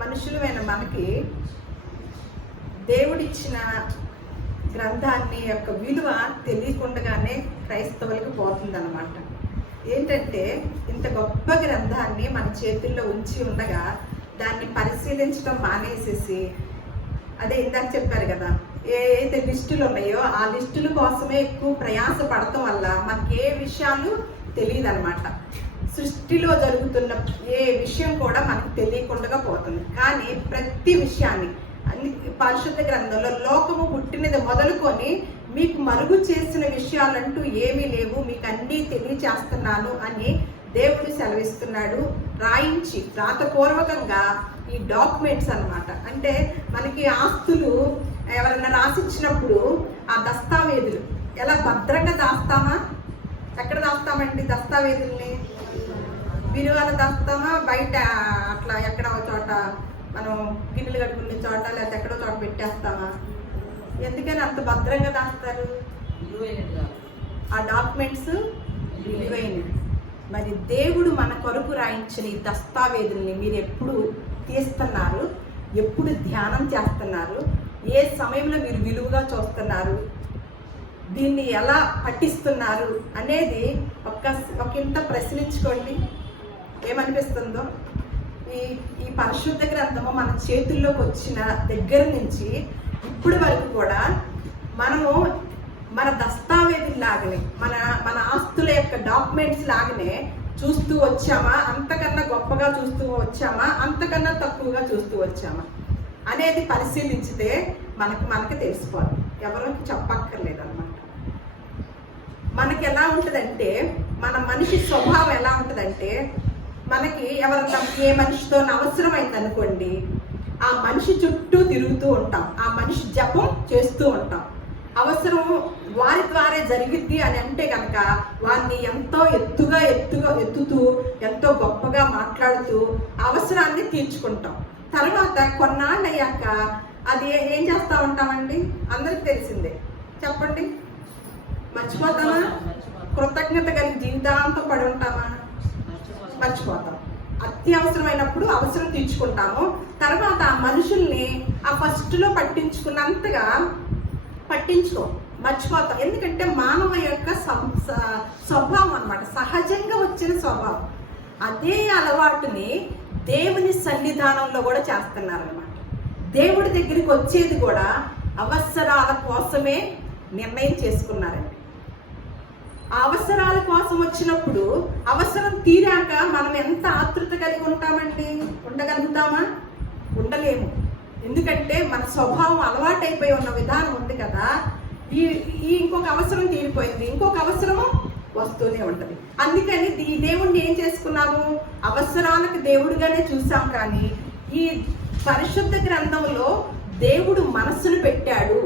మనుషులమైన మనకి దేవుడిచ్చిన గ్రంథాన్ని యొక్క విలువ తెలియకుండానే క్రైస్తవులకు పోతుందన్నమాట. ఏంటంటే ఇంత గొప్ప గ్రంథాన్ని మన చేతుల్లో ఉంచి ఉండగా దాన్ని పరిశీలించడం మానేసేసి, అదే ఇందాక చెప్పారు కదా, ఏదైతే లిస్టులు ఉన్నాయో ఆ లిస్టుల కోసమే ఎక్కువ ప్రయాస పడటం వల్ల మనకి ఏ విషయాలు తెలియదు అనమాట. సృష్టిలో జరుగుతున్న ఏ విషయం కూడా మనకు తెలియకుండా పోతుంది. కానీ ప్రతి విషయాన్ని అన్ని పరిశుద్ధ గ్రంథంలో లోకము పుట్టినది మొదలుకొని మీకు మరుగు చేసిన విషయాలంటూ ఏమీ లేవు, మీకు అన్నీ తెలియచేస్తున్నాను అని దేవుడు సెలవిస్తున్నాడు. రాతపూర్వకంగా ఈ డాక్యుమెంట్స్ అన్నమాట. అంటే మనకి ఆస్తులు ఎవరైనా రాసిచ్చినప్పుడు ఆ దస్తావేజులు ఎలా భద్రంగా దాస్తామా? ఎక్కడ దాస్తామండి దస్తావేజుల్ని? విలువలు దాస్తామా? బయట అట్లా ఎక్కడ చోట మనం గిన్నెలు కట్టుకునే చోట లేకపోతే ఎక్కడో చోట పెట్టేస్తామా? ఎందుకని అంత భద్రంగా దాస్తారు? ఆ డాక్యుమెంట్స్ విలువైనవి. మరి దేవుడు మన కొరకు రాయించిన ఈ దస్తావేజుల్ని మీరు ఎప్పుడు తీస్తున్నారు? ఎప్పుడు ధ్యానం చేస్తున్నారు? ఏ సమయంలో మీరు విలువగా చూస్తున్నారు? దీన్ని ఎలా పఠిస్తున్నారు అనేది ఒకంత ప్రశ్నించుకోండి. ఏమనిపిస్తుందో? ఈ పరిశుద్ధ గ్రంథము మన చేతుల్లోకి వచ్చిన దగ్గర నుంచి ఇప్పటి వరకు కూడా మనము మన దస్తావేజులాగానే మన ఆస్తుల యొక్క డాక్యుమెంట్స్ లాగానే చూస్తూ వచ్చామా? అంతకన్నా గొప్పగా చూస్తూ వచ్చామా? అంతకన్నా తక్కువగా చూస్తూ వచ్చామా అనేది పరిశీలించితే మనకి తెలిసిపోదు. ఎవరికి చెప్పక్కర్లేదు అనమాట. మనకి ఎలా ఉంటుందంటే, మన మనిషి స్వభావం ఎలా ఉంటుందంటే, మనకి ఎవరన్నా ఏ మనిషితో అవసరమైంది అనుకోండి, ఆ మనిషి చుట్టూ తిరుగుతూ ఉంటాం, ఆ మనిషి జపం చేస్తూ ఉంటాం. అవసరం వారి ద్వారా జరిగిద్ది అని అంటే కనుక వారిని ఎంతో ఎత్తుతూ ఎంతో గొప్పగా మాట్లాడుతూ అవసరాన్ని తీర్చుకుంటాం. తర్వాత కొన్నాళ్ళు అయ్యాక అది ఏం చేస్తూ ఉంటామండి? అందరికి తెలిసిందే. చెప్పండి, మర్చిపోతామా? కృతజ్ఞత కలిగి జీవితాంతం పడి ఉంటామా? మర్చిపోతాం. అత్యవసరమైనప్పుడు అవసరం తీర్చుకుంటాము. తర్వాత ఆ మనుషుల్ని ఆ ఫస్ట్లో పట్టించుకున్నంతగా మర్చిపోతాం. ఎందుకంటే మానవ యొక్క స్వభావం అన్నమాట, సహజంగా వచ్చిన స్వభావం. అదే అలవాటుని దేవుని సన్నిధానంలో కూడా చేస్తున్నారన్నమాట. దేవుడి దగ్గరికి వచ్చేది కూడా అవసరాల కోసమే నిర్ణయం చేసుకున్నారండి. ఆ అవసరాల కోసం వచ్చినప్పుడు అవసరం తీరాక మనం ఎంత ఆతృత కలిగి ఉంటామండి? ఉండగలుగుతామా? ఉండలేము. ఎందుకంటే మన స్వభావం అలవాటైపోయి ఉన్న విధానం ఉంది కదా. ఈ ఇంకొక అవసరం తీరిపోయింది, ఇంకొక అవసరము వస్తూనే ఉంటుంది. అందుకని ఈ దేవుణ్ణి ఏం చేసుకున్నాము? అవసరాలకు దేవుడిగానే చూసాం. కానీ ఈ పరిశుద్ధ గ్రంథంలో దేవుడు మనస్సును పెట్టాడు.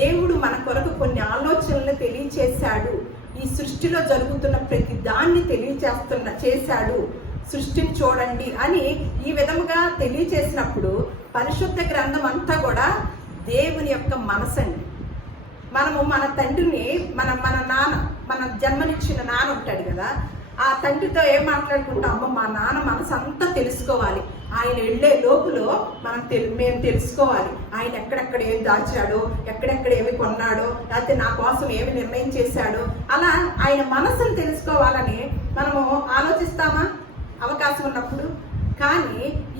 దేవుడు మన కొరకు కొన్ని ఆలోచనలు తెలియచేశాడు. ఈ సృష్టిలో జరుగుతున్న ప్రతి దాన్ని చేశాడు. సృష్టిని చూడండి అని ఈ విధముగా తెలియచేసినప్పుడు పరిశుద్ధ గ్రంథం అంతా కూడా దేవుని యొక్క మనసండి. మనము మన తండ్రిని మన జన్మనిచ్చిన నాన్న ఉంటాడు కదా, ఆ తండ్రితో ఏం మాట్లాడుకుంటామో మా నాన్న మనసు అంతా తెలుసుకోవాలి. ఆయన వెళ్ళే లోపులో మేము తెలుసుకోవాలి ఆయన ఎక్కడెక్కడ ఏమి దాచాడో, ఎక్కడెక్కడ ఏమి కొన్నాడో, లేకపోతే నా కోసం ఏమి నిర్ణయం చేశాడో, అలా ఆయన మనసును తెలుసుకోవాలని మనము ఆలోచిస్తామా అవకాశం ఉన్నప్పుడు? కానీ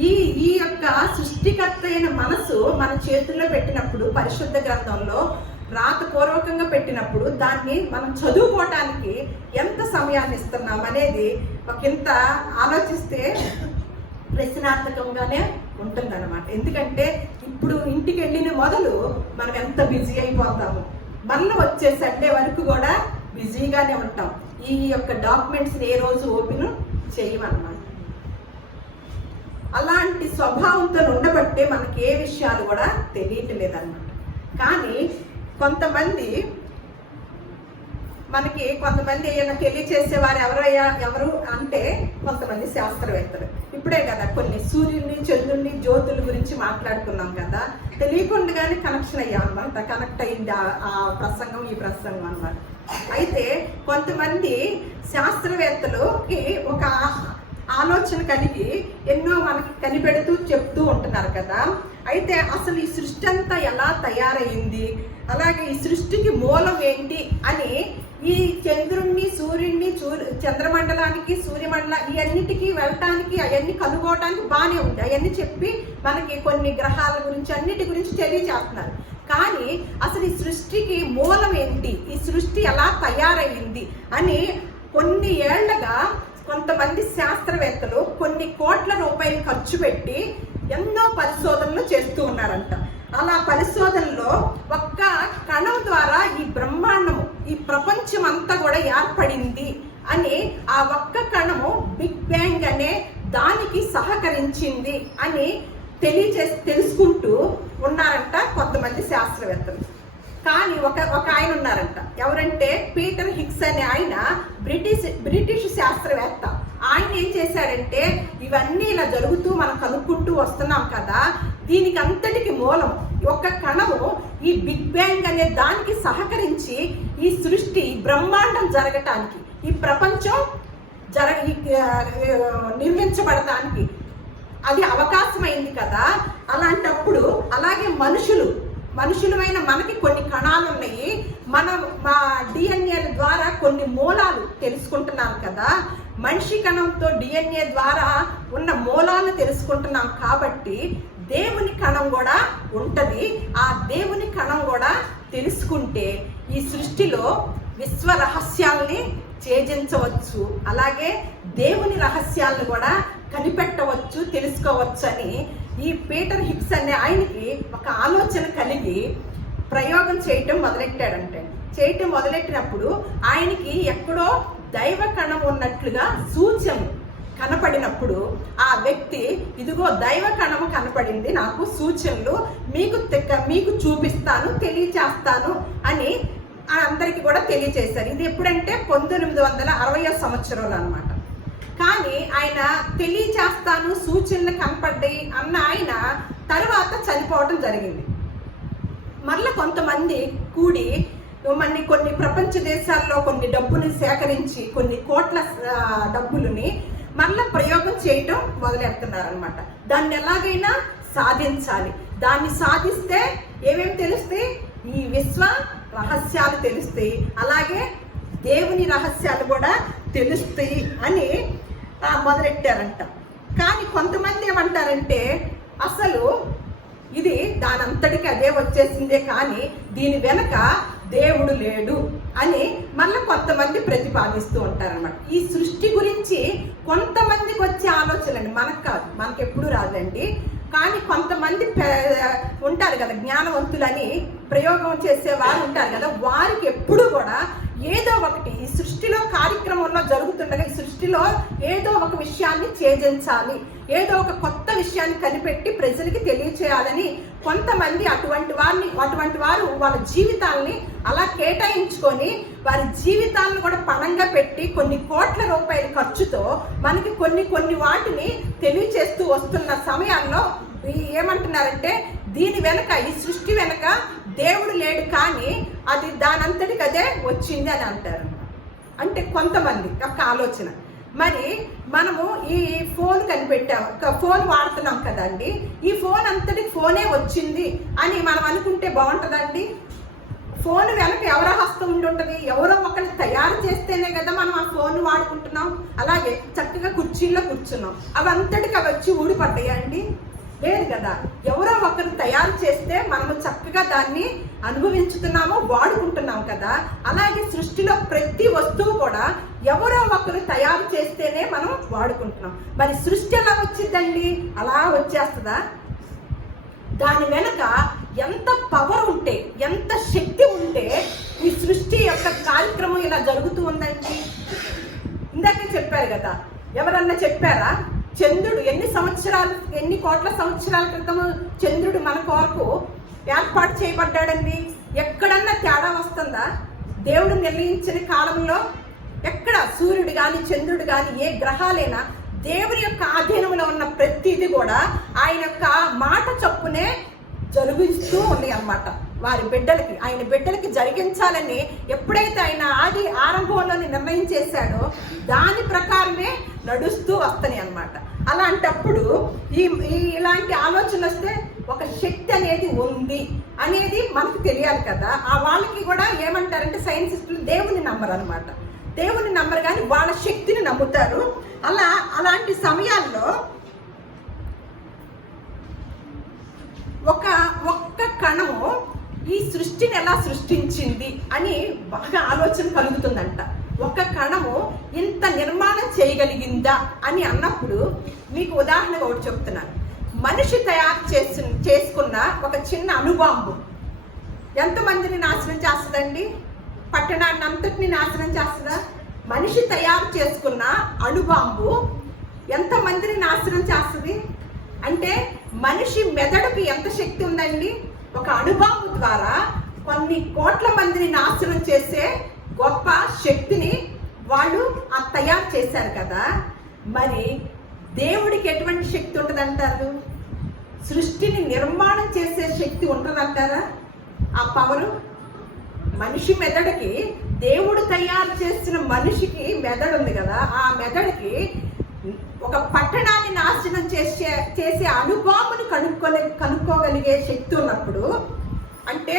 ఈ యొక్క సృష్టికర్త అయిన మనసు మన చేతుల్లో పెట్టినప్పుడు, పరిశుద్ధ గ్రంథంలో రాతపూర్వకంగా పెట్టినప్పుడు దాన్ని మనం చదువుకోవటానికి ఎంత సమయాన్ని ఇస్తున్నాం అనేది ఒకంత ఆలోచిస్తే ప్రశ్నార్థకంగానే ఉంటుందన్నమాట. ఎందుకంటే ఇప్పుడు ఇంటికి వెళ్ళిన మొదలు మనం ఎంత బిజీ అయిపోతాము, మళ్ళీ వచ్చే సండే వరకు కూడా బిజీగానే ఉంటాం. ఈ యొక్క డాక్యుమెంట్స్ని ఏ రోజు ఓపెన్ చేయమన్నమాట. అలాంటి స్వభావంతో ఉండబట్టే మనకి ఏ విషయాలు కూడా తెలియటం లేదన్నమాట. కానీ కొంతమంది ఏమైనా తెలియచేసేవారు ఎవరు అంటే కొంతమంది శాస్త్రవేత్తలు. ఇప్పుడే కదా కొన్ని సూర్యుడిని, చంద్రుడిని, జ్యోతుల గురించి మాట్లాడుకున్నాం కదా, తెలియకుండానే కనెక్షన్ అయ్యాం అనమాట. కనెక్ట్ అయింది ఆ ప్రసంగం, ఈ ప్రసంగం అన్నమాట. అయితే కొంతమంది శాస్త్రవేత్తలుకి ఒక ఆలోచన కలిగి ఎన్నో మనకి కనిపెడుతూ చెప్తూ ఉంటున్నారు కదా. అయితే అసలు ఈ సృష్టి అంతా ఎలా తయారైంది, అలాగే ఈ సృష్టికి మూలం ఏంటి అని ఈ చంద్రుణ్ణి, సూర్యుడిని, చంద్రమండలానికి, సూర్యమండలం ఇవన్నిటికీ వెళ్ళటానికి, అవన్నీ కనుక్కోవటానికి బాగానే ఉంది. అవన్నీ చెప్పి మనకి కొన్ని గ్రహాల గురించి అన్నిటి గురించి తెలియజేస్తున్నారు. కానీ అసలు ఈ సృష్టికి మూలం ఏంటి, ఈ సృష్టి ఎలా తయారైంది అని కొన్ని ఏళ్లగా కొంతమంది శాస్త్రవేత్తలు కొన్ని కోట్ల రూపాయలు ఖర్చు పెట్టి ఎన్నో పరిశోధనలు చేస్తూ ఉన్నారంట. అలా పరిశోధనలో ఒక్క కణం ద్వారా ఈ బ్రహ్మాండము, ఈ ప్రపంచం అంతా కూడా ఏర్పడింది అని ఆ ఒక్క కణము బిగ్ బ్యాంగ్ అనే దానికి సహకరించింది అని తెలుసుకుంటూ ఉన్నారంట కొంతమంది శాస్త్రవేత్తలు. కానీ ఒక ఆయన ఉన్నారంట, ఎవరంటే పీటర్ హిగ్స్ అనే ఆయన బ్రిటిష్ శాస్త్రవేత్త. ఆయన ఏం చేశాడంటే, ఇవన్నీ ఇలా జరుగుతూ మనం కనుక్కుంటూ వస్తున్నాం కదా, దీనికి అంతటికి మూలం ఒక కణము ఈ బిగ్ బ్యాంగ్ అనే దానికి సహకరించి ఈ సృష్టి, బ్రహ్మాండం జరగటానికి, ఈ ప్రపంచం నిర్మించబడటానికి అది అవకాశమైంది కదా. అలాంటప్పుడు అలాగే మనుషులమైన మనకి కొన్ని కణాలు ఉన్నాయి, మనం మా డిఎన్ఏ ద్వారా కొన్ని మూలాలు తెలుసుకుంటున్నాం కదా. మనిషి కణంతో డిఎన్ఏ ద్వారా ఉన్న మూలాలు తెలుసుకుంటున్నాం కాబట్టి దేవుని కణం కూడా ఉంటది. ఆ దేవుని కణం కూడా తెలుసుకుంటే ఈ సృష్టిలో విశ్వ రహస్యాల్ని ఛేదించవచ్చు, అలాగే దేవుని రహస్యాలను కూడా కనిపెట్టవచ్చు, తెలుసుకోవచ్చు అని ఈ పీటర్ హిగ్స్ అనే ఆయనకి ఒక ఆలోచన కలిగి ప్రయోగం చేయటం మొదలెట్టినప్పుడు ఆయనకి ఎక్కడో దైవ కణం ఉన్నట్లుగా సూచనలు కనపడినప్పుడు ఆ వ్యక్తి, ఇదిగో దైవ కణము కనపడింది, నాకు సూచనలు మీకు చూపిస్తాను, తెలియచేస్తాను అని అందరికి కూడా తెలియచేశారు. ఇది ఎప్పుడంటే 1960వ సంవత్సరంలో అన్నమాట. కానీ ఆయన తెలియచేస్తాను, సూచనలు కనపడ్డాయి అన్న ఆయన తర్వాత చనిపోవడం జరిగింది. మరలా కొంతమంది కూడి కొన్ని ప్రపంచ దేశాల్లో కొన్ని డబ్బుని సేకరించి, కొన్ని కోట్ల డబ్బులని మరలా ప్రయోగం చేయటం మొదలెడుతున్నారు అనమాట. దాన్ని ఎలాగైనా సాధించాలి, దాన్ని సాధిస్తే ఏమేమి తెలుస్తాయి, ఈ విశ్వ రహస్యాలు తెలుస్తాయి, అలాగే దేవుని రహస్యాలు కూడా తెలుస్తాయి అని మొదలెట్టారంట. కానీ కొంతమంది ఏమంటారంటే, అసలు ఇది దానంతటికి అదే వచ్చేసిందే, కానీ దీని వెనక దేవుడు లేడు అని మళ్ళీ కొంతమంది ప్రతిపాదిస్తూ ఉంటారన్నమాట. ఈ సృష్టి గురించి కొంతమందికి వచ్చే ఆలోచనలు మనకు కాదు, మనకు ఎప్పుడు రాదండి. కానీ కొంతమంది ఉంటారు కదా, జ్ఞానవంతులని ప్రయోగం చేసేవారు ఉంటారు కదా, వారికి ఎప్పుడు కూడా ఏదో ఒకటి ఈ సృష్టిలో కార్యక్రమంలో జరుగుతుండగా, ఈ సృష్టిలో ఏదో ఒక విషయాన్ని ఛేదించాలి, ఏదో ఒక కొత్త విషయాన్ని కనిపెట్టి ప్రజలకి తెలియచేయాలని కొంతమంది అటువంటి వారు వాళ్ళ జీవితాలని అలా కేటాయించుకొని వారి జీవితాలను కూడా పణంగా పెట్టి కొన్ని కోట్ల రూపాయల ఖర్చుతో మనకి కొన్ని వాటిని తెలియచేస్తూ వస్తున్న సమయాల్లో ఏమంటున్నారంటే, దీని వెనక, ఈ సృష్టి వెనక దేవుడు లేడు, కానీ అది దానంతటికి అదే వచ్చింది అని అంటారు. అంటే కొంతమంది ఒక ఆలోచన. మరి మనము ఈ ఫోన్ కనిపెట్టాము, ఫోన్ వాడుతున్నాం కదండి, ఈ ఫోన్ అంతటికి ఫోనే వచ్చింది అని మనం అనుకుంటే బాగుంటుందండి? ఫోన్ వెనక ఎవరో హస్తం ఉంటుంటుంది, ఎవరో ఒకరు తయారు చేస్తేనే కదా మనం ఆ ఫోన్ వాడుకుంటున్నాం. అలాగే చక్కగా కుర్చీల్లో కూర్చున్నాం, అవి అంతటికి అవి వచ్చి ఊడిపడ్డాయా అండి? లేదు కదా. ఎవరో ఒకరు తయారు చేస్తే మనము చక్కగా దాన్ని అనుభవించుతున్నాము, వాడుకుంటున్నాం కదా. అలాగే సృష్టిలో ప్రతి వస్తువు కూడా ఎవరో ఒకరు తయారు చేస్తేనే మనం వాడుకుంటున్నాం. మరి సృష్టి ఎలా వచ్చిందండి? అలా వచ్చేస్తుందా? దాని వెనక ఎంత పవర్ ఉంటే, ఎంత శక్తి ఉంటే ఈ సృష్టి యొక్క కార్యక్రమం ఇలా జరుగుతూ ఉందండి. ఇందాకే చెప్పారు కదా, ఎవరన్నా చెప్పారా? చంద్రుడు ఎన్ని కోట్ల సంవత్సరాల క్రితం చంద్రుడు మన కొరకు ఏర్పాటు చేయబడ్డాడండి. ఎక్కడన్నా తేడా వస్తుందా? దేవుడు నిర్ణయించిన కాలంలో ఎక్కడ సూర్యుడు కానీ, చంద్రుడు కానీ, ఏ గ్రహాలైనా దేవుని యొక్క ఆధీనంలో ఉన్న ప్రతిదీ కూడా ఆయన యొక్క మాట చొప్పునే జరిగిస్తూ ఉంది అన్నమాట. ఆయన బిడ్డలకి జరిగించాలని ఎప్పుడైతే ఆయన ఆరంభంలోని నిర్ణయం చేశాడో దాని ప్రకారమే నడుస్తూ వస్తాయి అన్నమాట. అలాంటప్పుడు ఇలాంటి ఆలోచన వస్తే ఒక శక్తి అనేది ఉంది అనేది మనకు తెలియాలి కదా. ఆ వాళ్ళకి కూడా ఏమంటారంటే సైంటిస్టులు దేవుని నమ్మరు అనమాట. దేవుని నమ్మరు కానీ వాళ్ళ శక్తిని నమ్ముతారు. అలాంటి సమయాల్లో ఒక్క కణము ఈ సృష్టిని ఎలా సృష్టించింది అని బాగా ఆలోచన కలుగుతుందంట. ఒక కణము ఇంత నిర్మాణం చేయగలిగిందా అని అన్నప్పుడు మీకు ఉదాహరణగా ఒకటి చెప్తున్నాను. మనిషి తయారు చేసుకున్న ఒక చిన్న అణుబాంబు ఎంతమందిని నాశనం చేస్తుందండి? పట్టణాన్ని అంతటిని నాశనం చేస్తుందా? మనిషి తయారు చేసుకున్న అణుబాంబు ఎంతమందిని నాశనం చేస్తుంది అంటే మనిషి మెదడుకి ఎంత శక్తి ఉందండి? ఒక అణుబాంబు ద్వారా కొన్ని కోట్ల మందిని నాశనం చేసే గొప్ప శక్తిని వాళ్ళు తయారు చేశారు కదా. మరి దేవుడికి ఎటువంటి శక్తి ఉంటుందంటారు? సృష్టిని నిర్మాణం చేసే శక్తి ఉంటుందంటారా? ఆ పవరు మనిషి మెదడుకి, దేవుడు తయారు చేసిన మనిషికి మెదడు ఉంది కదా, ఆ మెదడుకి ఒక పట్టణాన్ని నాశనం చేసే అణుబాంబుని కనుక్కోగలిగే శక్తి ఉన్నప్పుడు అంటే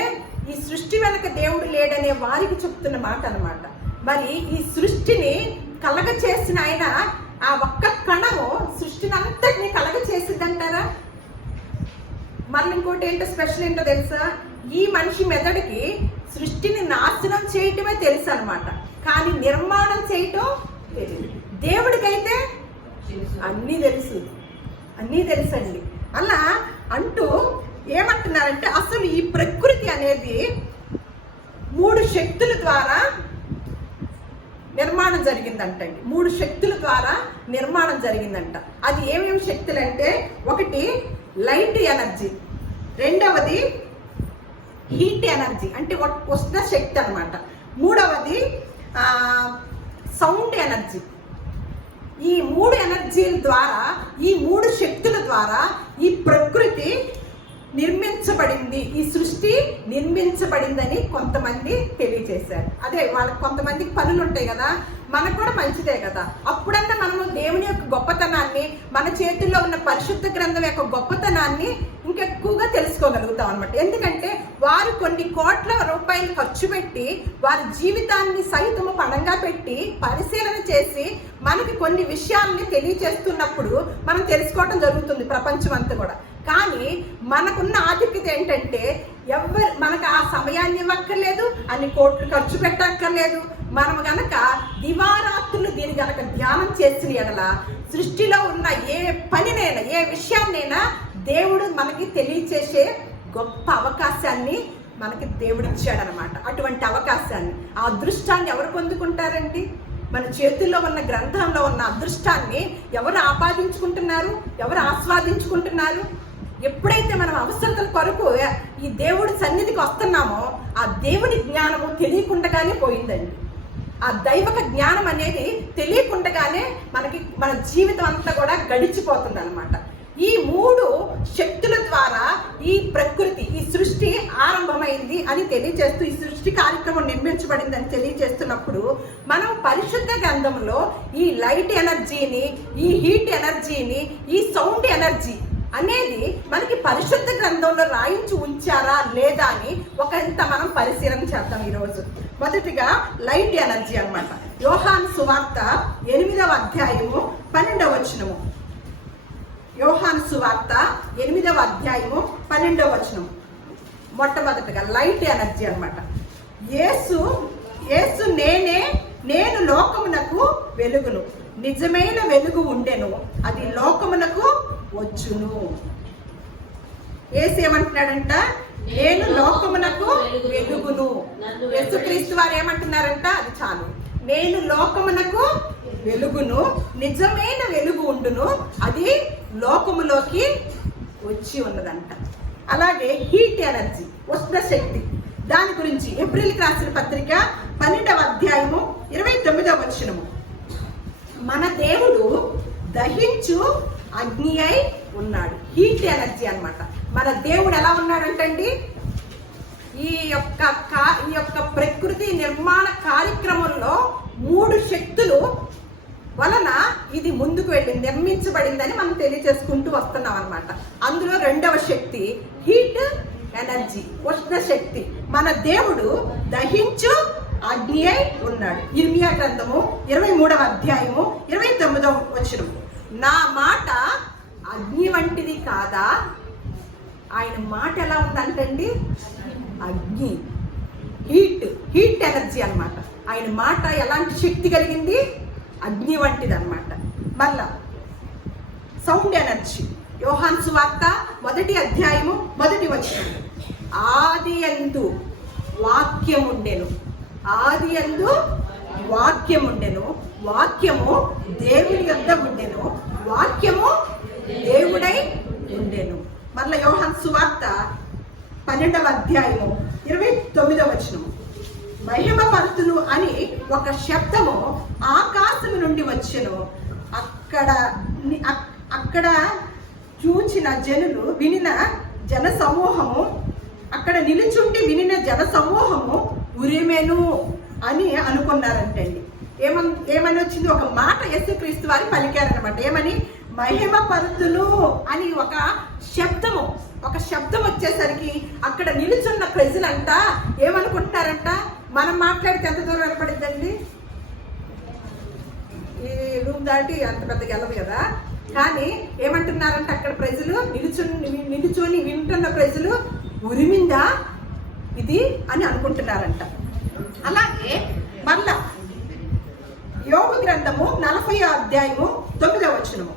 ఈ సృష్టి వెనక దేవుడు లేడనే వారికి చెప్తున్న మాట అనమాట. మరి ఈ సృష్టిని కలగ చేసిన ఆయన ఆ ఒక్క కణము సృష్టిని అంతటిని కలగ చేసిద్దంటారా? మళ్ళీ ఇంకోటి ఏంటో స్పెషల్ ఏంటో తెలుసా? ఈ మనిషి మెదడుకి సృష్టిని నాశనం చేయటమే తెలుసు అనమాట, కానీ నిర్మాణం చేయటం తెలియదు. దేవుడికైతే అన్నీ తెలుసండి. అలా అంటూ ఏమంటున్నారంటే అసలు ఈ ప్రకృతి అనేది 3 శక్తుల ద్వారా నిర్మాణం జరిగిందంటండి. 3 శక్తుల ద్వారా నిర్మాణం జరిగిందంట. అది ఏమేమి శక్తులు అంటే, ఒకటి లైట్ ఎనర్జీ, రెండవది హీట్ ఎనర్జీ అంటే ఉష్ణ శక్తి అనమాట, మూడవది సౌండ్ ఎనర్జీ. ఈ 3 ఎనర్జీల ద్వారా, ఈ 3 శక్తుల ద్వారా ఈ ప్రకృతి నిర్మించబడింది, ఈ సృష్టి నిర్మించబడిందని కొంతమంది తెలియజేశారు. అదే వాళ్ళకి కొంతమందికి పనులు ఉంటాయి కదా, మనకు కూడా మంచిదే కదా. అప్పుడన్నా మనము దేవుని యొక్క గొప్పతనాన్ని, మన చేతుల్లో ఉన్న పరిశుద్ధ గ్రంథం యొక్క గొప్పతనాన్ని ఇంకెక్కువగా తెలుసుకోగలుగుతాం అనమాట. ఎందుకంటే వారు కొన్ని కోట్ల రూపాయలు ఖర్చు పెట్టి వారి జీవితాన్ని సైతము పణంగా పెట్టి పరిశీలన చేసి మనకి కొన్ని విషయాల్ని తెలియచేస్తున్నప్పుడు మనం తెలుసుకోవడం జరుగుతుంది ప్రపంచం అంతా కూడా. కానీ మనకున్న ఆధిక్యత ఏంటంటే మనకు ఆ సమయాన్ని ఇవ్వక్కర్లేదు, అన్ని కోట్లు ఖర్చు పెట్టక్కర్లేదు. మనం గనక దివారాత్రులు దీన్ని గనక ధ్యానం చేసిన ఎడల సృష్టిలో ఉన్న ఏ పనినైనా, ఏ విషయాన్నైనా దేవుడు మనకి తెలియచేసే గొప్ప అవకాశాన్ని మనకి దేవుడు ఇచ్చాడనమాట. అటువంటి అవకాశాన్ని, ఆ అదృష్టాన్ని ఎవరు పొందుకుంటారండి? మన చేతుల్లో ఉన్న గ్రంథంలో ఉన్న అదృష్టాన్ని ఎవరు ఆపాదించుకుంటున్నారు, ఎవరు ఆస్వాదించుకుంటున్నారు? ఎప్పుడైతే మనం అవసరతల కొరకు ఈ దేవుడి సన్నిధికి వస్తున్నామో ఆ దేవుని జ్ఞానము తెలియకుండానే పోయిందండి. ఆ దైవక జ్ఞానం అనేది తెలియకుండానే మన జీవితం అంతా కూడా గడిచిపోతుంది అనమాట. ఈ 3 శక్తుల ద్వారా ఈ ప్రకృతి, ఈ సృష్టి ఆరంభమైంది అని తెలియజేస్తూ, ఈ సృష్టి కార్యక్రమం నిర్మించబడింది అని తెలియజేస్తున్నప్పుడు మనం పరిశుద్ధ గ్రంథంలో ఈ లైట్ ఎనర్జీని, ఈ హీట్ ఎనర్జీని, ఈ సౌండ్ ఎనర్జీ అనేది మనకి పరిశుద్ధ గ్రంథంలో రాయించి ఉంచారా లేదా అని ఒకంత మనం పరిశీలన చేద్దాం ఈరోజు. మొదటిగా లైట్ ఎనర్జీ అన్నమాట. యోహాను సువార్త 8వ అధ్యాయము 12వ వచనము. యోహాను సువార్త 8వ అధ్యాయము 12వ వచనం. మొట్టమొదటిగా లైట్ ఎనర్జీ అన్నమాట. యేసు నేను లోకమునకు వెలుగును, నిజమైన వెలుగు ఉండెను, అది లోకమునకు వచ్చును. యేసు ఏమంటున్నాడంట? నేను లోకమునకు వెలుగును. యేసుక్రీస్తు వారు ఏమంటున్నారంట? అది చాలు. నేను లోకమునకు వెలుగును, నిజమైన వెలుగు ఉండును, అది లోకములోకి వచ్చి ఉన్నదంట. అలాగే హీట్ ఎనర్జీ, ఉష్ణ శక్తి, దాని గురించి ఏప్రిల్కి రాసిన పత్రిక 12వ అధ్యాయము 29వ వచనము. మన దేవుడు దహించు అగ్ని అయి ఉన్నాడు. హీట్ ఎనర్జీ అన్నమాట. మన దేవుడు ఎలా ఉన్నాడంటండి? ఈ యొక్క ప్రకృతి నిర్మాణ కార్యక్రమంలో 3 శక్తులు వలన ఇది ముందుకు వెళ్ళింది, నిర్మించబడిందని మనం తెలియజేసుకుంటూ వస్తున్నాం అనమాట. అందులో రెండవ శక్తి హీట్ ఎనర్జీ, ఉష్ణ శక్తి. మన దేవుడు దహించు అగ్ని అయి ఉన్నాడు. ఇర్మియా గ్రంథము 23వ అధ్యాయము 29వ వచనం. నా మాట అగ్ని వంటిది కాదా? ఆయన మాట ఎలా ఉందంటండి? అగ్ని, హీట్ ఎనర్జీ అన్నమాట. ఆయన మాట ఎలాంటి శక్తి కలిగింది? అగ్ని వంటిది అన్నమాట. మళ్ళా సౌండ్ ఎనర్జీ. యోహాను సువార్త 1వ అధ్యాయము 1వ వచనం. ఆదియందు వాక్యముండెను, ఆదియందు వాక్యముండెను, వాక్యము దేవుని యొద్ద ఉండెను, వాక్యము దేవుడై ఉండెను. మళ్ళా యోహాను సువార్త 12వ అధ్యాయము 29వ వచనం. మహిమ పరుతును అని ఒక శబ్దము ఆకాశము నుండి వచ్చెను. అక్కడ చూచిన జనులు వినిన జన సమూహము, అక్కడ నిలుచుండి వినిన జన సమూహము ఉరిమెను అని అనుకున్నారంటండి. ఏమని వచ్చింది? ఒక మాట యేసుక్రీస్తు వారి పలికారనమాట. ఏమని? మహిమ పరుతును అని ఒక శబ్దం వచ్చేసరికి అక్కడ నిలుచున్న ప్రజలంతా ఏమనుకుంటున్నారంట? మనం మాట్లాడితే ఎంత దూరం వినపడిద్దండి? ఈ రూమ్ దాటి అంత పెద్దగా వెళ్ళదు కదా. కానీ ఏమంటున్నారంటే అక్కడ ప్రజలు నిలుచొని వింటున్న ప్రజలు ఉరిమిందా ఇది అని అనుకుంటున్నారంట. అలాగే మళ్ళా యోబు గ్రంథము 40వ అధ్యాయము 9వ వచనము.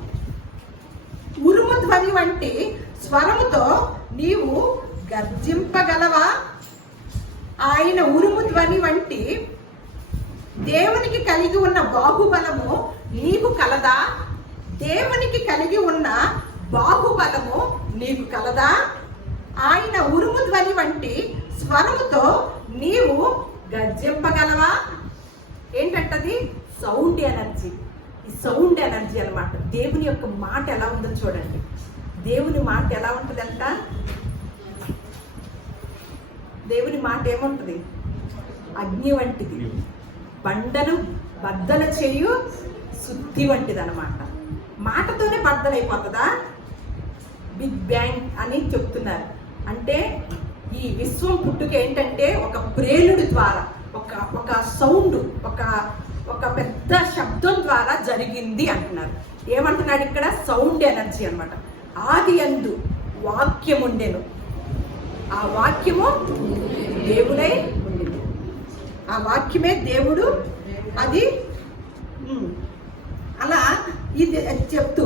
ఉరుము ధ్వని వంటి స్వరముతో నీవు గర్జింపగలవా? ఆయన ఉరుము ధ్వని వంటి దేవునికి కలిగి ఉన్న బాహుబలము నీకు కలదా? దేవునికి కలిగి ఉన్న బాహుబలము నీకు కలదా? ఆయన ఉరుము ధ్వని వంటి స్వరముతో నీవు గర్జింపగలవా? ఏంటంటది? Sound energy. ఈ సౌండ్ ఎనర్జీ అన్నమాట. దేవుని యొక్క మాట ఎలా ఉందో చూడండి. దేవుని మాట ఎలా ఉంటుందంట? దేవుని మాట ఏముంటుంది? అగ్ని వంటిది, బండను బద్దలు చేయు శుద్ధి వంటిది అనమాట. మాటతోనే బద్దలైపోతుందా? బిగ్ బ్యాంగ్ అని చెప్తున్నారు. అంటే ఈ విశ్వం పుట్టుక ఏంటంటే ఒక ప్రేలుడి ద్వారా, ఒక సౌండ్, ఒక పెద్ద శబ్దం ద్వారా జరిగింది అంటున్నారు. ఏమంటున్నాడు ఇక్కడ? సౌండ్ ఎనర్జీ అన్నమాట. ఆదియందు వాక్యం ఉండెను, ఆ వాక్యము దేవుడై ఉండెను, ఆ వాక్యమే దేవుడు. అది అలా ఇది చెప్తూ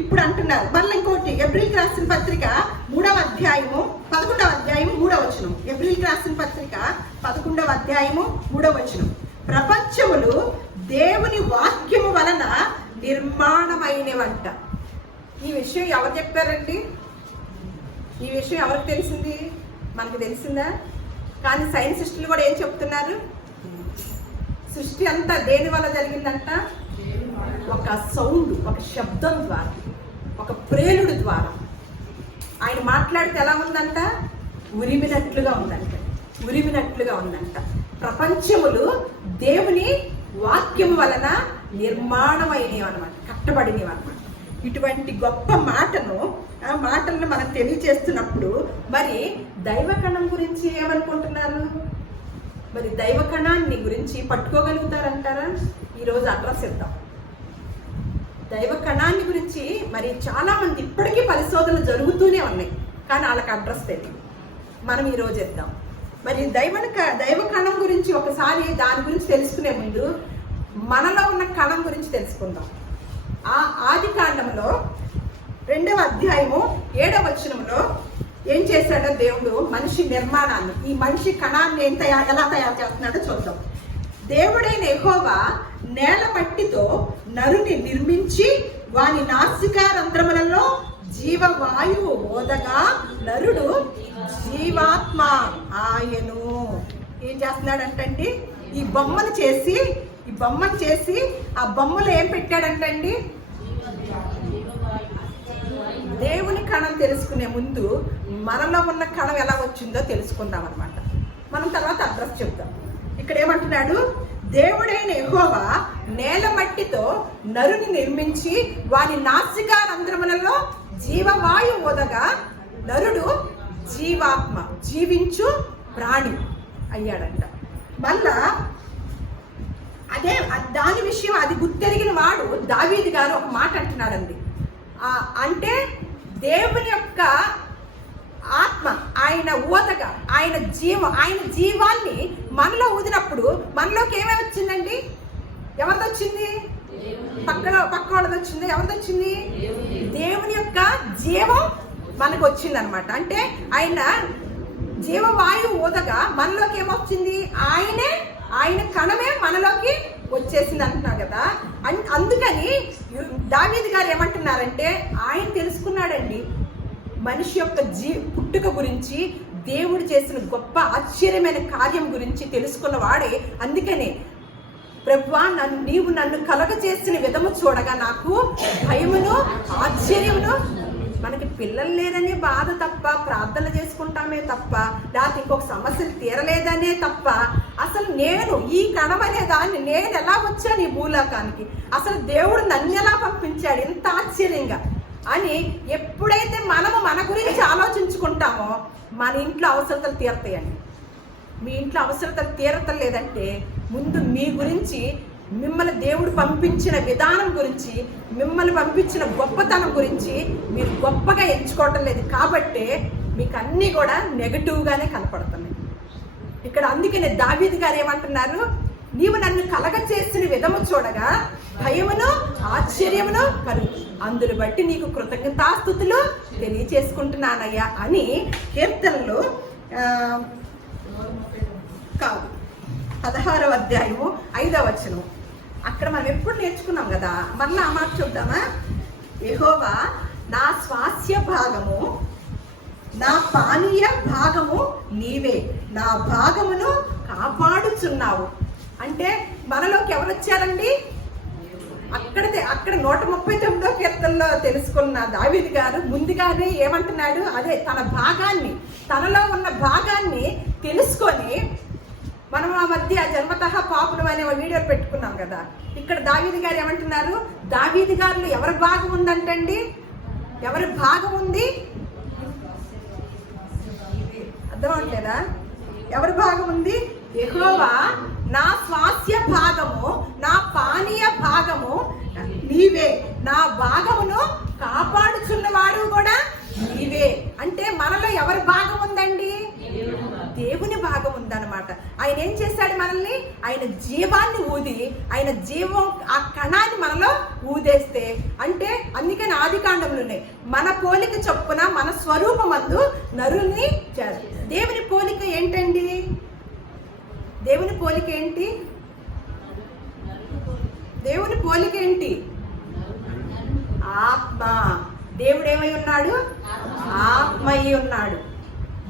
ఇప్పుడు అంటున్నారు. మళ్ళీ ఇంకోటి ఏప్రిల్కి రాసిన పత్రిక 3వ అధ్యాయము 11వ అధ్యాయము 3వ వచనం. ఏప్రిల్కి రాసిన పత్రిక 11వ అధ్యాయము 3వ వచనం. ప్రపంచములు దేవుని వాక్యము వలన నిర్మాణమైనవంట. ఈ విషయం ఎవరు చెప్పారండి? ఈ విషయం ఎవరికి తెలిసింది? మనకు తెలిసిందా? కానీ సైంటిస్టులు కూడా ఏం చెప్తున్నారు? సృష్టి అంతా దేని వల్ల జరిగిందంట? ఒక సౌండ్, ఒక శబ్దం ద్వారా, ఒక ప్రేలుడు ద్వారా. ఆయన మాట్లాడితే ఎలా ఉందంట? ఉరిమినట్లుగా ఉందంట. ప్రపంచములు దేవుని వాక్యం వలన నిర్మాణమైనవి అనమాట, కట్టబడినవి అనమాట. ఇటువంటి గొప్ప మాటలను మనం తెలియజేస్తున్నప్పుడు మరి దైవకణం గురించి ఏమనుకుంటున్నారు? మరి దైవకణాన్ని గురించి పట్టుకోగలుగుతారంటారా? ఈరోజు అడ్రస్ ఇద్దాం. దైవకణాన్ని గురించి మరి చాలా మంది ఇప్పటికీ పరిశోధనలు జరుగుతూనే ఉన్నాయి, కానీ వాళ్ళకి అడ్రస్ తెలియదు. మనం ఈరోజు ఇద్దాం. మరి దైవకణం గురించి ఒకసారి దాని గురించి తెలుసుకునే ముందు మనలో ఉన్న కణం గురించి తెలుసుకుందాం. ఆ ఆది కాండంలో 2వ అధ్యాయము 7వ వచనంలో ఏం చేశాడో దేవుడు మనిషి నిర్మాణాన్ని, ఈ మనిషి కణాన్ని ఎలా తయారు చేస్తున్నాడో చూద్దాం. దేవుడైన యెహోవా నేల మట్టితో నరుని నిర్మించి వాని నాసికారంధ్రములలో జీవవాయువు ఓదగా నరుడు జీవాత్మ ఆయను. ఏం చేస్తున్నాడంటండి? ఈ బొమ్మను చేసి ఆ బొమ్మలో ఏం పెట్టాడంటండి? దేవుని కణం తెలుసుకునే ముందు మనలో ఉన్న కణం ఎలా వచ్చిందో తెలుసుకుందాం అనమాట. మనం తర్వాత అడ్రస్ చెప్తాం. ఇక్కడ ఏమంటున్నాడు? దేవుడైన యెహోవా నేల మట్టితో నరుని నిర్మించి వాని నాసికా రంధ్రములలో జీవవాయు ఊదగా నరుడు జీవాత్మ, జీవించు ప్రాణి అయ్యాడంట. మళ్ళా అదే దాని విషయం అది గుర్తెరిగిన వాడు దావీదు గారు ఒక మాట అంటున్నాడండి. అంటే దేవుని యొక్క ఆత్మ, ఆయన ఊదగా, ఆయన జీవాన్ని మనలో ఊదినప్పుడు మనలోకి ఏమేమి వచ్చిందండి? ఎవరిది వచ్చింది? పక్క వాళ్ళది వచ్చింది. ఎవరిది వచ్చింది? దేవుని యొక్క జీవం మనకు వచ్చింది అనమాట. అంటే ఆయన జీవవాయువు ఊదగా మనలోకి ఏమొచ్చింది? ఆయన కణమే మనలోకి వచ్చేసింది అంటున్నారు కదా. అందుకని దావీదు గారు ఏమంటున్నారంటే, ఆయన తెలుసుకున్నాడండి మనిషి యొక్క పుట్టుక గురించి, దేవుడు చేసిన గొప్ప ఆశ్చర్యమైన కార్యం గురించి తెలుసుకున్న వాడే. అందుకనే ప్రభువా, నీవు నన్ను కలగజేసిన విధము చూడగా నాకు భయమును ఆశ్చర్యమును. మనకి పిల్లలు లేదనే బాధ తప్ప, ప్రార్థన చేసుకుంటామే తప్ప, లేకపోతే ఇంకొక సమస్యలు తీరలేదనే తప్ప, అసలు నేను ఈ కణమనే దాన్ని నేను ఎలా వచ్చాను ఈ భూలోకానికి, అసలు దేవుడు నన్ను ఎలా పంపించాడు ఇంత ఆశ్చర్యంగా అని ఎప్పుడైతే మనము మన గురించి ఆలోచించుకుంటామో మన ఇంట్లో అవసరతలు తీరతాయండి. మీ ఇంట్లో అవసరతలు తీరతం లేదంటే ముందు మీ గురించి, మిమ్మల్ని దేవుడు పంపించిన విధానం గురించి, మిమ్మల్ని పంపించిన గొప్పతనం గురించి మీరు గొప్పగా ఎంచుకోవటం లేదు. కాబట్టే మీకు అన్నీ కూడా నెగటివ్గానే కనపడుతున్నాయి ఇక్కడ. అందుకనే దావీదు గారు ఏమంటున్నారు? నీవు నన్ను కలగచేసిన విధము చూడగా భయమును ఆశ్చర్యమును కలుగు, అందును బట్టి నీకు కృతజ్ఞతాస్తుతులు తెలియచేసుకుంటున్నానయ్యా అని కీర్తనలు 16వ అధ్యాయము 5వ వచనం. అక్కడ మనం ఎప్పుడు నేర్చుకున్నాం కదా, మళ్ళీ ఆ మాట చూద్దామా? యెహోవా నా స్వాస్య భాగము, నా పానీయ భాగము నీవే, నా భాగమును కాపాడుచున్నావు. అంటే మనలోకి ఎవరు వచ్చారండి? అక్కడ 139వ కీర్తనలో తెలుసుకున్న దావీదు గారు ముందుగానే ఏమంటున్నాడు? అదే తన భాగాన్ని, తనలో ఉన్న భాగాన్ని తెలుసుకొని, మనం ఆ మధ్య జన్మతః పాపులం అనే వీడియో పెట్టుకున్నాం కదా. ఇక్కడ దావీదు గారు ఏమంటున్నారు? దావీదు గారిలో ఎవరి భాగం ఉందంటండి? ఎవరి భాగం ఉంది? అర్థం అవట్లేదా? ఎవరి భాగం ఉంది? యెహోవా నా స్వాస్య భాగము, నా పానీయ భాగము నీవే, నా భాగమును కాపాడుచున్నవాడు కూడా నీవే. అంటే మనలో ఎవరి భాగం ఉందండి? దేవుని భాగం ఉందన్నమాట. ఆయన ఏం చేశాడు మనల్ని? ఆయన జీవాన్ని ఊది, ఆయన జీవం ఆ కణాన్ని మనలో ఊదేస్తే, అంటే అందుకని ఆదికాండంలోనే మన పోలిక చొప్పున మన స్వరూపమందు నరుని చేస్తారు. దేవుని పోలిక ఏంటండి? దేవుని పోలిక ఏంటి? దేవుని పోలిక ఏంటి? ఆత్మ. దేవుడు ఏమై ఉన్నాడు? ఆత్మ అయి ఉన్నాడు.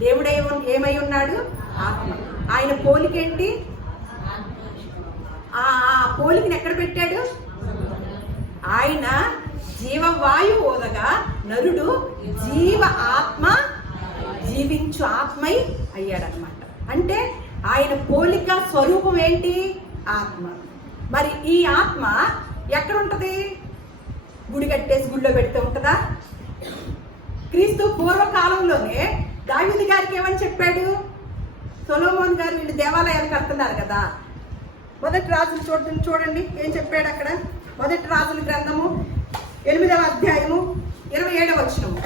దేవుడు ఏమై ఉన్నాడు? ఆత్మ. ఆయన పోలిక ఏంటి? ఆ పోలికని ఎక్కడ పెట్టాడు? ఆయన జీవవాయు ఓదగా నరుడు జీవ ఆత్మ, జీవించు ఆత్మై అయ్యాడనమాట. అంటే ఆయన పోలిక స్వరూపం ఏంటి? ఆత్మ. మరి ఈ ఆత్మ ఎక్కడ ఉంటది? గుడి కట్టేసి గుడిలో పెడితే ఉంటుందా? క్రీస్తు పూర్వకాలంలోనే దావీదు గారికి ఏమని చెప్పాడు? సొలొమోన్ గారు వీళ్ళు దేవాలయాలు కడుతున్నారు కదా. మొదటి రాజులు చూడండి ఏం చెప్పాడు అక్కడ. మొదటి రాజుల గ్రంథము 8వ అధ్యాయము 27వ వచనము.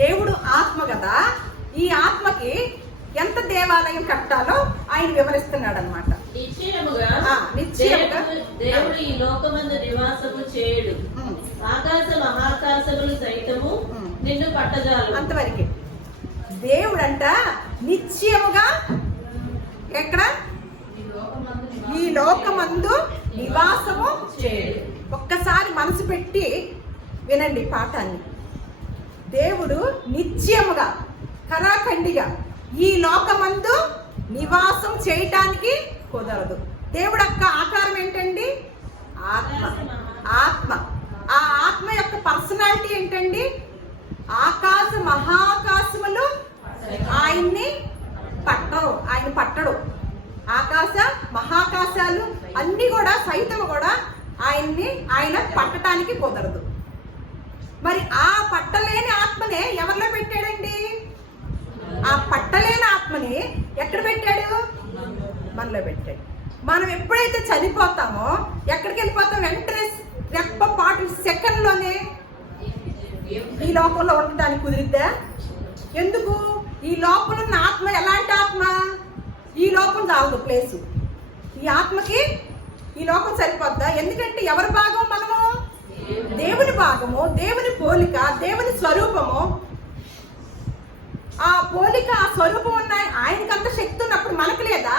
దేవుడు ఆత్మ కదా, ఈ ఆత్మకి ఎంత దేవాలయం కట్టాలో ఆయన వివరిస్తున్నాడు అనమాట. నిశ్చయముగా దేవుడు ఈ లోకమందు నివాసము చేయడు, ఆకాశ మహాకాశములు సైతము నిన్ను పట్టజాలు. అంతవరకు దేవుడంట నిశ్చయముగా ఎక్కడ? ఈ లోకమందు నివాసము చేయడు. ఒక్కసారి మనసు పెట్టి వినండి పాఠాన్ని. దేవుడు నిశ్చయముగా, కరాఖండిగా ఈ లోకమందు నివాసం చేయటానికి కుదరదు. దేవుడు యొక్క ఆకారం ఏంటండి? ఆత్మ. ఆత్మ. ఆ ఆత్మ యొక్క పర్సనాలిటీ ఏంటండి? ఆకాశ మహాకాశములు ఆయన్ని పట్టరు, ఆయన పట్టడు. ఆకాశ మహాకాశాలు అన్ని కూడా సైతం కూడా ఆయన పట్టడానికి కుదరదు. మరి ఆ పట్టలేని ఆత్మనే ఎవరిలో పెట్టాడండి? ఆ పట్టలేని ఆత్మని ఎక్కడ పెట్టాడు? మనలో పెట్టాడు. మనం ఎప్పుడైతే చనిపోతామో ఎక్కడికి వెళ్ళిపోతాం? వెంటనే రెప్పపాటు సెకండ్లోనే ఈ లోకంలో ఉండడానికి కుదిరిద్దా? ఎందుకు? ఈ లోపల ఉన్న ఆత్మ ఎలాంటి ఆత్మ? ఈ లోకం చాలదు ప్లేసు. ఈ ఆత్మకి ఈ లోకం సరిపోద్దా? ఎందుకంటే ఎవరి భాగం మనము? దేవుని భాగము, దేవుని పోలిక, దేవుని స్వరూపము. ఆ పోలిక, ఆ స్వరూపం ఉన్న ఆయనకి అంత శక్తి ఉన్నప్పుడు మనకు లేదా?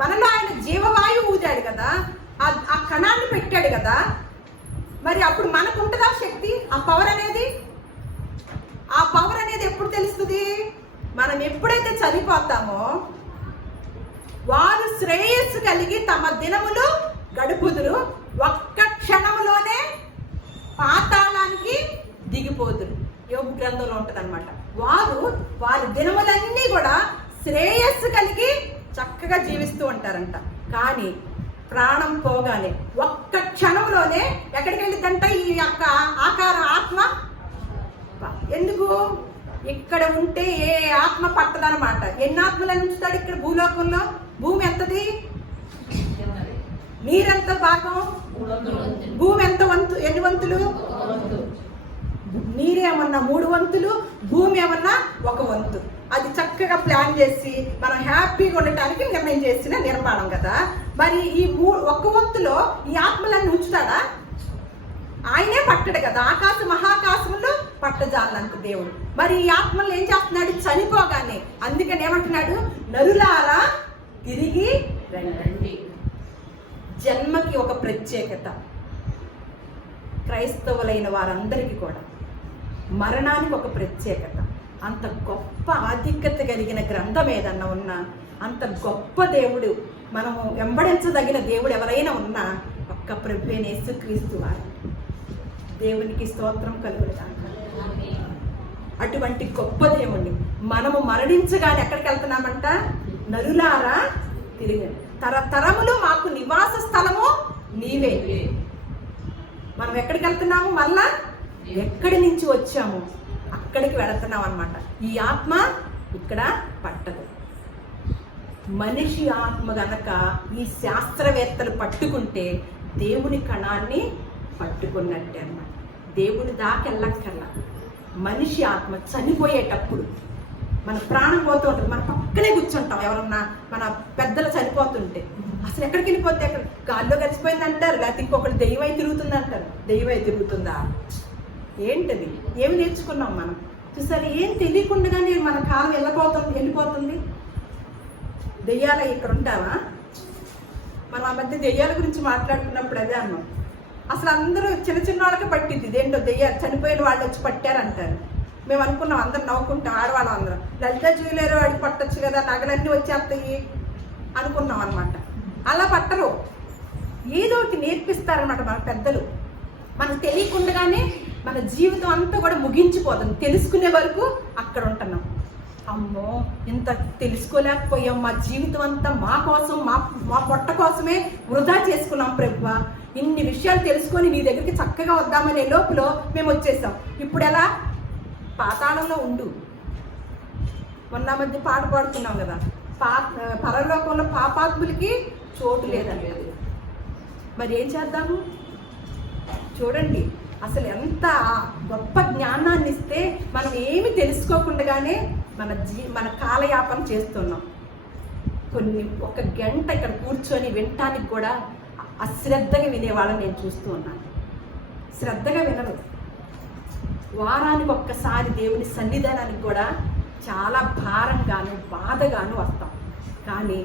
మనలో ఆయన జీవవాయువు ఊదాడు కదా, ఆ కణాన్ని పెట్టాడు కదా, మరి అప్పుడు మనకు ఉంటుందా శక్తి? ఆ పవర్ అనేది? ఆ పవర్ అనేది ఎప్పుడు తెలుస్తుంది? మనం ఎప్పుడైతే చనిపోతామో వారు శ్రేయస్సు కలిగి తమ దినములు గడుపుదురు, ఒక్క క్షణంలోనే పాతాళానికి దిగిపోదురు. యోబు గ్రంథంలో ఉంటది అనమాట. వారి దినములన్నీ కూడా శ్రేయస్సు కలిగి చక్కగా జీవిస్తూ ఉంటారంట. కానీ ప్రాణం పోగానే ఒక్క క్షణంలోనే ఎక్కడికి వెళ్ళిద్దంట ఈ యొక్క ఆత్మ? ఎందుకు? ఇక్కడ ఉంటే ఏ ఆత్మ పట్టదనమాట. ఎన్ని ఆత్మలను ఉంచుతాడు ఇక్కడ భూలోకంలో? భూమి ఎంతది? నీరెంత భాగం? భూమి ఎంత వంతు? ఎన్ని వంతులు? నీరేమన్నా 3 వంతులు, భూమి ఏమన్నా 1 వంతు. అది చక్కగా ప్లాన్ చేసి మనం హ్యాపీగా ఉండటానికి నిర్ణయం చేసిన నిర్మాణం కదా. మరి ఈ 1 వంతులో ఈ ఆత్మలన్నీ ఉంచుతాడా? ఆయనే పట్టడు కదా. ఆకాశ మహాకాశంలో పట్టజాలంత దేవుడు. మరి ఈ ఆత్మలు ఏం చేస్తున్నాడు? చనిపోగానే. అందుకని ఏమంటున్నాడు? నరులారా తిరిగి రండి. జన్మకి ఒక ప్రత్యేకత. క్రైస్తవులైన వారందరికీ కూడా మరణానికి ఒక ప్రత్యేకత. అంత గొప్ప ఆధిక్యత కలిగిన గ్రంథం ఏదన్నా ఉన్నా, అంత గొప్ప దేవుడు, మనము వెంబడించదగిన దేవుడు ఎవరైనా ఉన్నా ఒక్క ప్రభువైన యేసుక్రీస్తు వారు. దేవునికి స్తోత్రం కలుగునుగాక. అటువంటి గొప్ప దేవుణ్ణి మనము మరణించగానే ఎక్కడికి వెళ్తున్నామంట? నరులారా తిరిగి తరతరములు మాకు నివాస స్థలము నీవే. మనం ఎక్కడికి వెళ్తున్నాము? మళ్ళా ఎక్కడి నుంచి వచ్చాము అక్కడికి వెళుతున్నాం అన్నమాట. ఈ ఆత్మ ఇక్కడ పట్టదు. మనిషి ఆత్మ గనక ఈ శాస్త్రవేత్తలు పట్టుకుంటే దేవుని కణాన్ని పట్టుకున్నట్టే అన్నమాట. దేవుని దాకెళ్ళక్కర్లా. మనిషి ఆత్మ చనిపోయేటప్పుడు మన ప్రాణం పోతూ ఉంటుంది, మన పక్కనే కూర్చుంటాం. ఎవరన్నా మన పెద్దలు చనిపోతుంటే అసలు ఎక్కడికి వెళ్ళిపోతే అక్కడ గాల్లో గడిచిపోయింది అంటారు, లేకపోతే ఇంకొకటి దెయ్యమై తిరుగుతుంది అంటారు. దెయ్యమై తిరుగుతుందా? ఏంటది? ఏమి నేర్చుకున్నాం మనం? చూసారు, ఏం తెలియకుండానే మన కాలం వెళ్ళిపోతుంది. దెయ్యాల ఇక్కడ ఉంటావా? మనం ఆ మధ్య దెయ్యాల గురించి మాట్లాడుతున్నప్పుడు అదే అన్నాం. అసలు అందరూ చిన్న వాళ్ళకే పట్టింది. ఇదేంటో దెయ్యాలు చనిపోయిన వాళ్ళు వచ్చి పట్టారంటారు. మేము అనుకున్నాం, అందరం నవ్వుకుంటాం, ఆడవాళ్ళం అందరం. లలిత జ్యువెలరీ వాడికి పట్టొచ్చు కదా, నగలన్నీ వచ్చేస్తాయి అనుకున్నాం అనమాట. అలా పట్టరు, ఏదో ఒకటి నేర్పిస్తారనమాట మన పెద్దలు. మనకు తెలియకుండానే మన జీవితం అంతా కూడా ముగించిపోతుంది. తెలుసుకునే వరకు అక్కడ ఉంటున్నాం. అమ్మో, ఇంత తెలుసుకోలేకపోయాం, మా జీవితం అంతా మా కోసం, మా పొట్ట కోసమే వృధా చేసుకున్నాం ప్రభువా. ఇన్ని విషయాలు తెలుసుకొని నీ దగ్గరికి చక్కగా వద్దామనే లోపల మేము వచ్చేసాం. ఇప్పుడు ఎలా? పాతాళంలో ఉండు. మొన్న మధ్య పాట పాడుతున్నాం కదా, పరలోకంలో పాపాత్ములకి చోటు లేదని. మరి ఏం చేద్దాము? చూడండి, అసలు ఎంత గొప్ప జ్ఞానాన్ని ఇస్తే మనం ఏమి తెలుసుకోకుండానే మన కాలయాపన చేస్తున్నాం. ఒక గంట ఇక్కడ కూర్చొని వినటానికి కూడా అశ్రద్ధగా వినేవాళ్ళని నేను చూస్తూ ఉన్నాను. శ్రద్ధగా వినరు. వారానికి ఒక్కసారి దేవుని సన్నిధానానికి కూడా చాలా భారంగాను బాధగాను వస్తాం. కానీ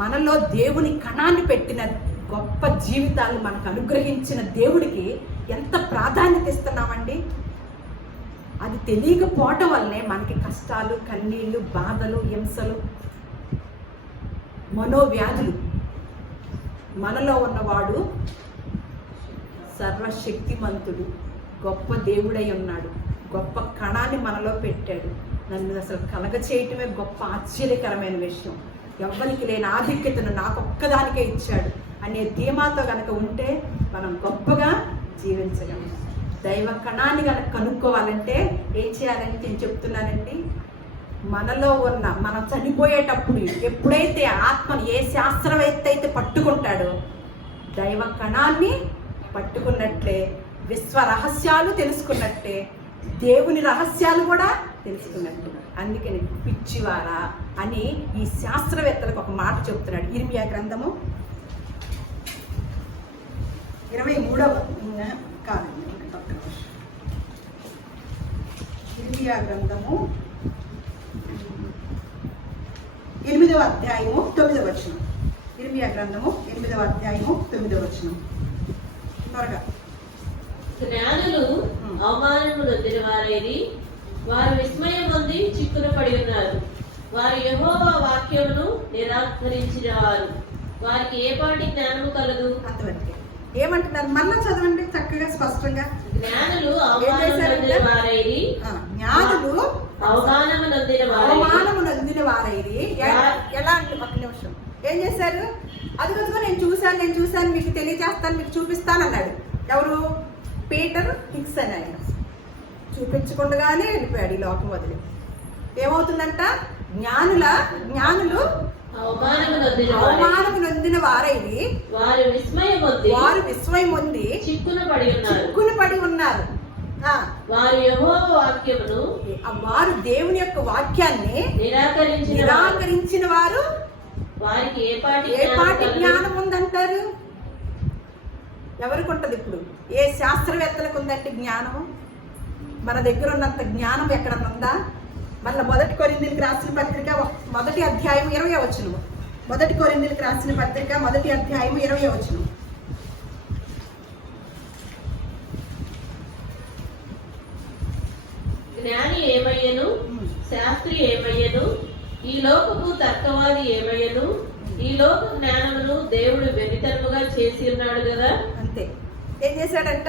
మనలో దేవుని కణాన్ని పెట్టిన గొప్ప జీవితాలు మనకు అనుగ్రహించిన దేవుడికి ఎంత ప్రాధాన్యత ఇస్తున్నామండి. అది తెలియకపోవటం వల్లనే మనకి కష్టాలు, కన్నీళ్ళు, బాధలు, హింసలు, మనోవ్యాధులు. మనలో ఉన్నవాడు సర్వశక్తిమంతుడు, గొప్ప దేవుడై ఉన్నాడు, గొప్ప కణాన్ని మనలో పెట్టాడు. నన్ను అసలు కలగ చేయటమే గొప్ప ఆశ్చర్యకరమైన విషయం. ఎవ్వరికి లేని ఆధిక్యతను నాకొక్కదానికే ఇచ్చాడు అనే ధీమాతో కనుక ఉంటే మనం గొప్పగా జీవించగలం. దైవ కణాన్ని కనుక కనుక్కోవాలంటే ఏం చేయాలని నేను చెప్తున్నానండి, మనలో ఉన్న మనం చనిపోయేటప్పుడు ఎప్పుడైతే ఆత్మను ఏ శాస్త్రవేత్త అయితే పట్టుకుంటాడో దైవ కణాన్ని పట్టుకున్నట్లే విశ్వ రహస్యాలు తెలుసుకున్నట్టే దేవుని రహస్యాలు కూడా తెలుసుకున్నట్టు. అందుకని పిచ్చివారా అని ఈ శాస్త్రవేత్తలకు ఒక మాట చెప్తున్నాడు. ఇర్మియా గ్రంథము 23వ కాదండి, ఇర్మియా గ్రంథము 8వ అధ్యాయము 9వ వచనం. ఇర్మియా గ్రంథము 8వ అధ్యాయము 9వ వచనం. త్వరగా. జ్ఞానులు అవమానము నొందిన వారైరి, వారు విస్మయం పొంది చిక్కున పడి ఉన్నారు. వారు యెహోవా వాక్యమును నిరాకరించిన వారు, వారికి ఏ పాటి జ్ఞానము కలదు. అంతవరకు ఏమంటున్నారు మళ్ళా చదవండి చక్కగా స్పష్టంగా. జ్ఞానులు అవమానము నొందిన వారైరి, జ్ఞానులు అవమానము నొందిన వారైరి. ఎలా అంటే ఒక నిమిషం ఏం చేశారు, అదిగో నేను చూశాను మీకు తెలియజేస్తాను, మీకు చూపిస్తాను అన్నాడు. ఎవరు? పీటర్ హిక్స్ అని ఆయన చూపించకుండానే వెళ్ళిపోయాడు ఈ లోకం వదిలి. ఏమవుతుందంట, జ్ఞానులు అవమానము నొందిన వారైది, వారు విస్మయం పొంది చిక్కున పడి ఉన్నారు. వారు యెహోవా వాక్యమును, వారు దేవుని యొక్క వాక్యాన్ని నిరాకరించిన వారు, వారికి ఏ పాటి జ్ఞానం ఉందంటారు? ఎవరికి ఉంటుంది? ఇప్పుడు ఏ శాస్త్రవేత్తలకు ఉందంటే జ్ఞానము? మన దగ్గర ఉన్నంత జ్ఞానం ఎక్కడన్నా ఉందా? మళ్ళీ 1 కొరింథీయులకు రాసిన పత్రిక 1వ అధ్యాయం 20వ వచనం. 1 కొరింథీయులకు రాసిన పత్రిక 1వ అధ్యాయం 20వ వచనం. జ్ఞాని ఏమయ్యను, శాస్త్రి ఏమయ్యను, ఈ లోకపు తర్కవాది ఏమయ్యను, ఈ లోక జ్ఞానమును దేవుడు వెనితరముగా చేసి ఉన్నాడు కదా. అంతే. ఏం చేశాడంట?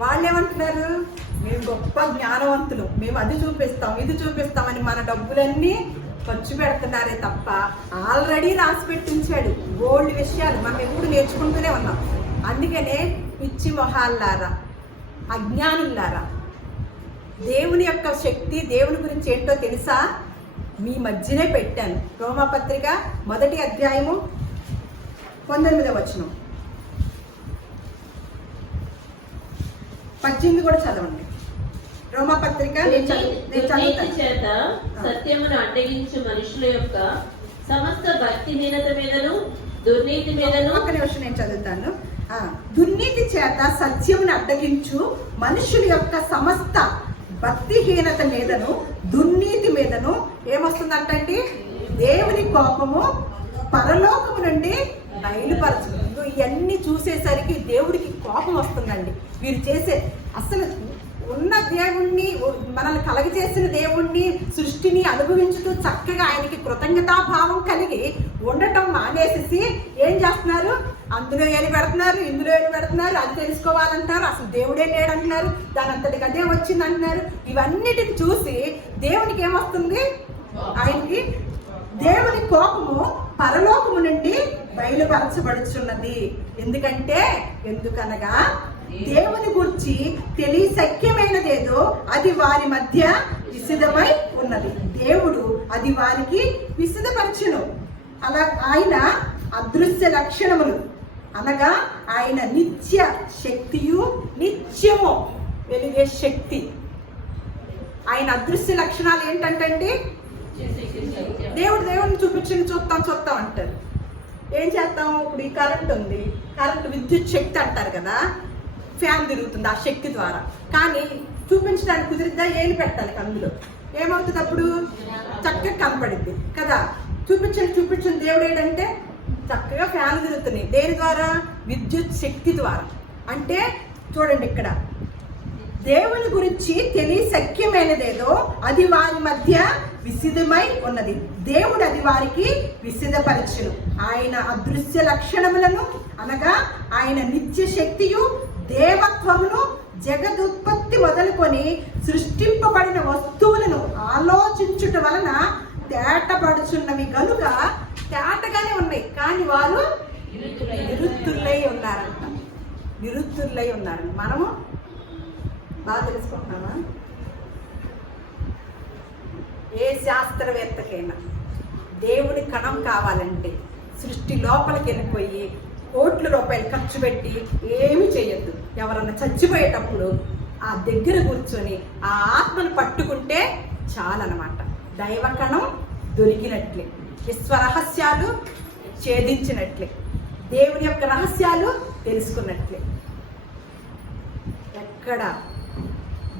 వాళ్ళేమంటున్నారు, మేము గొప్ప జ్ఞానవంతులు, మేము అది చూపిస్తాం ఇది చూపిస్తామని మన డబ్బులన్నీ ఖర్చు పెడుతున్నారే తప్ప ఆల్రెడీ రాసి పెట్టించాడు గోల్డ్ విషయాలు. మనం ఎప్పుడు నేర్చుకుంటూనే ఉన్నాం. అందుకనే పిచ్చి మొహాల్లారా, అజ్ఞానులారా, దేవుని యొక్క శక్తి, దేవుని గురించి ఏంటో తెలుసా? మీ మధ్యనే పెట్టాను. రోమాపత్రిక 1వ అధ్యాయము 19వ వచనం. 18 కూడా చదవండి. రోమాపత్రిక చేత సత్యమును అడ్డగించు మనుషుల యొక్క సమస్త భక్తిహీనత మీదను దుర్నీతి మీదను. ఒక నిమిషం నేను చదువుతాను. దుర్నీతి చేత సత్యమును అడ్డగించు మనుషుల యొక్క సమస్త భక్తిహీనత మీదను దుర్నీతి మీదను ఏమొస్తుందంటే దేవుని కోపము పరలోకము నుండి బయలుపరచు. ఇవన్నీ చూసేసరికి దేవుడికి కోపం వస్తుందండి. వీరు చేసే అసలు ఉన్న దేవుణ్ణి, మనల్ని కలగజేసిన దేవుణ్ణి, సృష్టిని అనుభవించుతూ చక్కగా ఆయనకి కృతజ్ఞతాభావం కలిగి ఉండటం మానేసి ఏం చేస్తున్నారు? అందులో ఏలి పెడుతున్నారు, ఇందులో ఏలి పెడుతున్నారు, అది తెలుసుకోవాలంటారు, అసలు దేవుడే లేడంటున్నారు, దాని అంతటికి అదే వచ్చింది అంటున్నారు. ఇవన్నిటిని చూసి దేవునికి ఏమొస్తుంది? ఆయనకి దేవుని కోపము పరలోకము నుండి బయలుపరచబడుచున్నది. ఎందుకనగా దేవుని గురించి తెలియశక్యమైనదేదో అది వారి మధ్య విసిదమై ఉన్నది. దేవుడు అది వారికి విసిదపరచును. అలా ఆయన అదృశ్య లక్షణములు అనగా ఆయన నిత్య శక్తియు, నిత్యము వెలిగే శక్తి. ఆయన అదృశ్య లక్షణాలు ఏంటంటే దేవుడిని చూస్తాం అంటారు. ఏం చేస్తాం? ఇప్పుడు ఈ కరెంట్ ఉంది, కరెంట్ విద్యుత్ శక్తి అంటారు కదా, ఫ్యాన్ తిరుగుతుంది ఆ శక్తి ద్వారా. కానీ చూపించడానికి కుదిరిద్దా? ఏలు పెట్టాలి అందులో. ఏమవుతుంది అప్పుడు? చక్కగా కనపడింది కదా. చూపించండి దేవుడు ఏంటంటే చక్కగా ఫ్యాన్ తిరుగుతున్నాయి. దేని ద్వారా? విద్యుత్ శక్తి ద్వారా. అంటే చూడండి, ఇక్కడ దేవుని గురించి తెలియశక్యమైనదేదో అది వారి మధ్య విసిదమై ఉన్నది. దేవుడు అది వారికి విసిదపరచును. ఆయన అదృశ్య లక్షణములను అనగా ఆయన నిత్య శక్తియు, దేవత్వమును, జగదుత్పత్తి మొదలుకొని సృష్టింపబడిన వస్తువులను ఆలోచించుట వలన తేటపడుచు ఉన్నవి గనుక తేటగానే ఉన్నాయి, కానీ వారు నిరుత్తులై ఉన్నారంట. నిరుత్తులై ఉన్నారు. మనము బాగా తెలుసుకుంటున్నామా? ఏ శాస్త్రవేత్తకైనా దేవుని కణం కావాలంటే సృష్టి లోపలికి వెళ్ళిపోయి కోట్ల రూపాయలు ఖర్చు పెట్టి ఏమి చేయొద్దు. ఎవరన్నా చచ్చిపోయేటప్పుడు ఆ దగ్గర కూర్చొని ఆ ఆత్మను పట్టుకుంటే చాలన్నమాట. దైవ కణం దొరికినట్లే, విశ్వరహస్యాలు ఛేదించినట్లే, దేవుని యొక్క రహస్యాలు తెలుసుకున్నట్లే. ఎక్కడ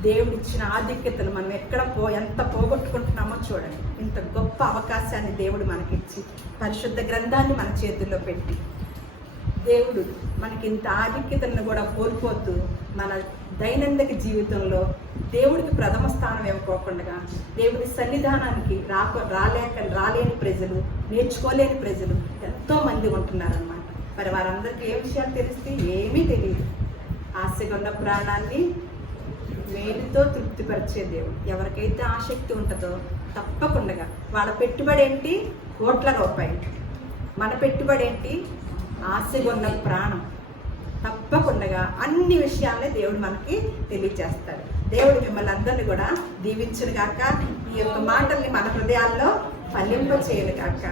దేవుడిచ్చిన ఆధిక్యతలు మనం ఎక్కడ ఎంత పోగొట్టుకుంటున్నామో చూడండి. ఇంత గొప్ప అవకాశాన్ని దేవుడు మనకిచ్చి పరిశుద్ధ గ్రంథాన్ని మన చేతుల్లో పెట్టి దేవుడు మనకి ఇంత ఆధిక్యతలను కూడా కోల్పోతూ మన దైనందిక జీవితంలో దేవుడికి ప్రథమ స్థానం ఇవ్వకోకుండా దేవుడి సన్నిధానానికి రాలేని ప్రజలు, నేర్చుకోలేని ప్రజలు ఎంతో మంది ఉంటున్నారన్నమాట. మరి వారందరికీ ఏ విషయాలు తెలిస్తే ఏమీ తెలియదు. ఆశగా ఉన్న ప్రాణాన్ని వేలితో తృప్తిపరిచే దేవుడు. ఎవరికైతే ఆసక్తి ఉంటుందో తప్పకుండా వాళ్ళ పెట్టుబడి ఏంటి? కోట్ల రూపాయలు. మన పెట్టుబడి ఏంటి? ఆశగా ఉన్న ప్రాణం. తప్పకుండా అన్ని విషయాలనే దేవుడు మనకి తెలియజేస్తాడు. దేవుడు మిమ్మల్ని అందరినీ కూడా దీవించును గాక. ఈ యొక్క మాటల్ని మన హృదయాల్లో ఫలింప చేయను గాక.